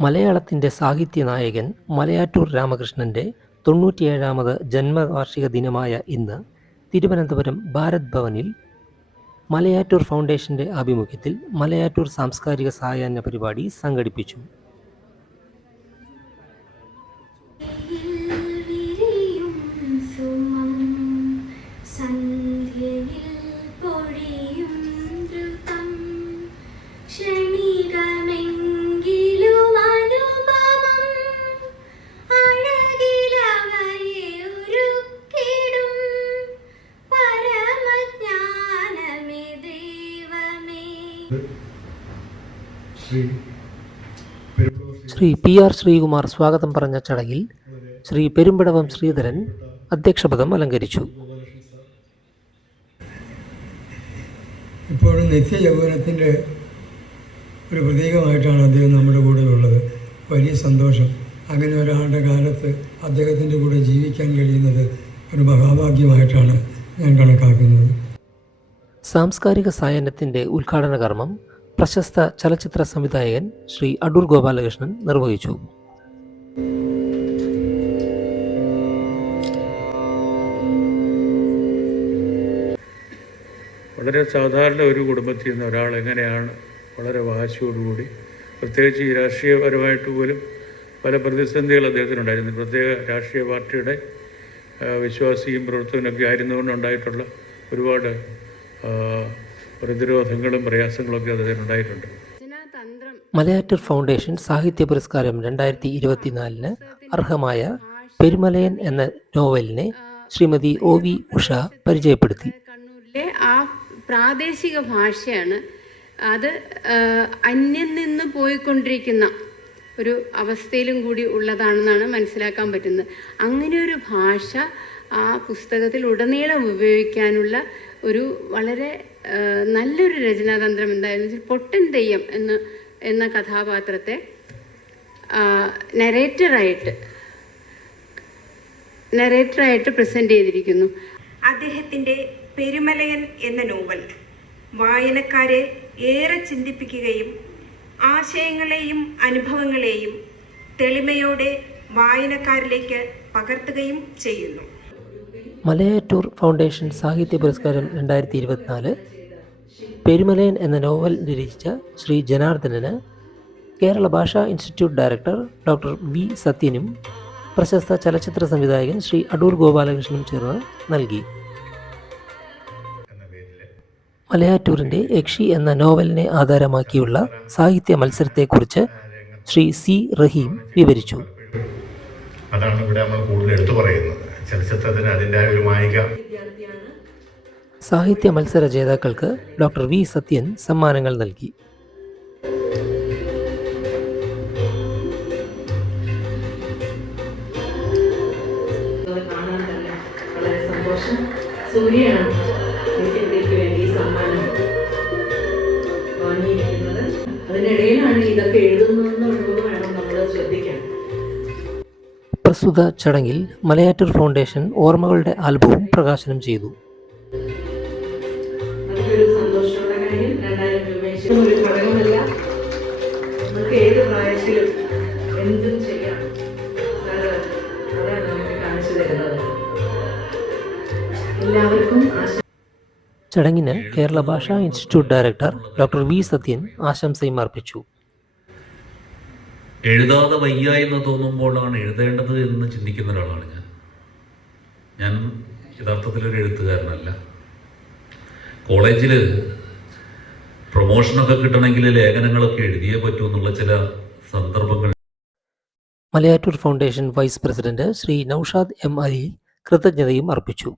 മലയാളത്തിന്റെ സാഹിത്യനായകൻ മലയാറ്റൂർ രാമകൃഷ്ണന്റെ തൊണ്ണൂറ്റിയേഴാമത് ജന്മവാർഷിക ദിനമായ ഇന്ന് തിരുവനന്തപുരം ഭാരത് ഭവനിൽ മലയാറ്റൂർ ഫൗണ്ടേഷന്റെ ആഭിമുഖ്യത്തിൽ മലയാറ്റൂർ സാംസ്കാരിക സായാഹ്ന പരിപാടി സംഘടിപ്പിച്ചു. ശ്രീ പി ആർ ശ്രീകുമാർ സ്വാഗതം പറഞ്ഞ ചടങ്ങിൽ ശ്രീ പെരുമ്പടവം ശ്രീധരൻ അധ്യക്ഷപദം അലങ്കരിച്ചു. ഇപ്പോഴും നിത്യയൗവനത്തിന്റെ ഒരു പ്രതീകമായിട്ടാണ് അദ്ദേഹം നമ്മുടെ കൂടെ ഉള്ളത് വലിയ സന്തോഷം. അങ്ങനെ ഒരാളുടെ കാലത്ത് അദ്ദേഹത്തിന്റെ കൂടെ ജീവിക്കാൻ കഴിയുന്നത് ഒരു മഹാഭാഗ്യമായിട്ടാണ് ഞാൻ കണക്കാക്കുന്നത്. സാംസ്കാരിക സായാഹ്നത്തിന്റെ ഉദ്ഘാടന കർമ്മം പ്രശസ്ത ചലച്ചിത്ര സംവിധായകൻ ശ്രീ അടൂർ ഗോപാലകൃഷ്ണൻ നിർവഹിച്ചു. വളരെ സാധാരണ ഒരു കുടുംബത്തിൽ നിന്ന് ഒരാൾ എങ്ങനെയാണ് വളരെ വാശിയോടുകൂടി പ്രത്യേകിച്ച് ഈ രാഷ്ട്രീയപരമായിട്ട് പോലും പല പ്രതിസന്ധികൾ അദ്ദേഹത്തിനുണ്ടായിരുന്നു. പ്രത്യേക രാഷ്ട്രീയ പാർട്ടിയുടെ വിശ്വാസിയും പ്രവർത്തകനൊക്കെ ആയിരുന്നുകൊണ്ടുണ്ടായിട്ടുള്ള ഒരുപാട് പ്രതിരോധങ്ങളും പ്രയാസങ്ങളൊക്കെ ഉണ്ടായിട്ടുണ്ട്. മലയാറ്റൂർ ഫൗണ്ടേഷൻ സാഹിത്യ പുരസ്കാരം രണ്ടായിരത്തി ഇരുപത്തിനാലിന് അർഹമായ പെരുമലയൻ എന്ന നോവലിനെ ശ്രീമതി ഒ വി ഉഷ പരിചയപ്പെടുത്തി. കണ്ണൂരിലെ ആ പ്രാദേശിക ഭാഷയാണ് അത് അന്യം നിന്ന് പോയിക്കൊണ്ടിരിക്കുന്ന ഒരു അവസ്ഥയിലും കൂടി ഉള്ളതാണെന്നാണ് മനസ്സിലാക്കാൻ പറ്റുന്നത്. അങ്ങനെ ഒരു ഭാഷ ആ പുസ്തകത്തിൽ ഉടനീളം ഉപയോഗിക്കാനുള്ള ഒരു വളരെ നല്ലൊരു രചനാതന്ത്രം എന്തായിരുന്നു? വെച്ചാൽ പൊട്ടൻ തെയ്യം എന്ന് എന്ന കഥാപാത്രത്തെ നെറേറ്ററായിട്ട് നെറേറ്ററായിട്ട് പ്രസന്റ് ചെയ്തിരിക്കുന്നു. അദ്ദേഹത്തിന്റെ പെരുമലയൻ എന്ന നോവൽ വായനക്കാരെ ഏറെ ചിന്തിപ്പിക്കുകയും ആശയങ്ങളെയും അനുഭവങ്ങളെയും തെളിമയോടെ വായനക്കാരിലേക്ക് പകർത്തുകയും ചെയ്യുന്നു. മലയാറ്റൂർ ഫൗണ്ടേഷൻ സാഹിത്യ പുരസ്കാരം രണ്ടായിരത്തി ഇരുപത്തിനാല് പെരുമലയൻ എന്ന നോവൽ രചിച്ച Shri ജനാർദ്ദനന് Kerala Bhasha institute director doctor V സത്യനും പ്രശസ്ത ചലച്ചിത്ര സംവിധായകൻ ശ്രീ അടൂർ ഗോപാലകൃഷ്ണനും ചേർന്ന് നൽകി. മലയാറ്റൂരിന്റെ യക്ഷി എന്ന നോവലിനെ ആധാരമാക്കിയുള്ള സാഹിത്യ മത്സരത്തെക്കുറിച്ച് ശ്രീ സി റഹീം വിവരിച്ചു. അതാണ് ഇവിടെ നമ്മൾ കൂടുതൽ എടുത്തു പറയുന്നത്. ചലച്ചിത്രത്തിന് അതിന്റെതായ ഒരു മായിക. സാഹിത്യ മത്സര ജേതാക്കൾക്ക് ഡോക്ടർ വി സത്യൻ സമ്മാനങ്ങൾ നൽകി. സൂര്യയാണ് എനിക്കെന്തേക്ക് വേണ്ടി ഈ സമ്മാനം വാങ്ങിയിരിക്കുന്നത്. അതിനിടയിലാണ് ഇതൊക്കെ എഴുതുന്നതെന്നുള്ളത് പ്രസ്തുത ചടങ്ങിൽ മലയാറ്റൂർ ഫൗണ്ടേഷൻ ഓർമ്മകളുടെ ആൽബവും പ്രകാശനം ചെയ്തു. ചടങ്ങിന് കേരള ഭാഷാ institute director doctor V Sathyan ആശംസയും അർപ്പിച്ചു. എഴുതാതെ വയ്യ എന്ന് തോന്നുമ്പോഴാണ് എഴുതേണ്ടത് എന്ന് ചിന്തിക്കുന്ന ഒരാളാണ് ഞാൻ. ഞാൻ യഥാർത്ഥത്തിലൊരു എഴുത്തുകാരനല്ല. കോളേജിൽ പ്രൊമോഷനൊക്കെ കിട്ടണമെങ്കിൽ ലേഖനങ്ങളൊക്കെ എഴുതിയേ പറ്റൂ എന്നുള്ള ചില സന്ദർഭങ്ങൾ. Malayattoor foundation vice president Shri Noushad M Ali കൃതജ്ഞതയും അർപ്പിച്ചു.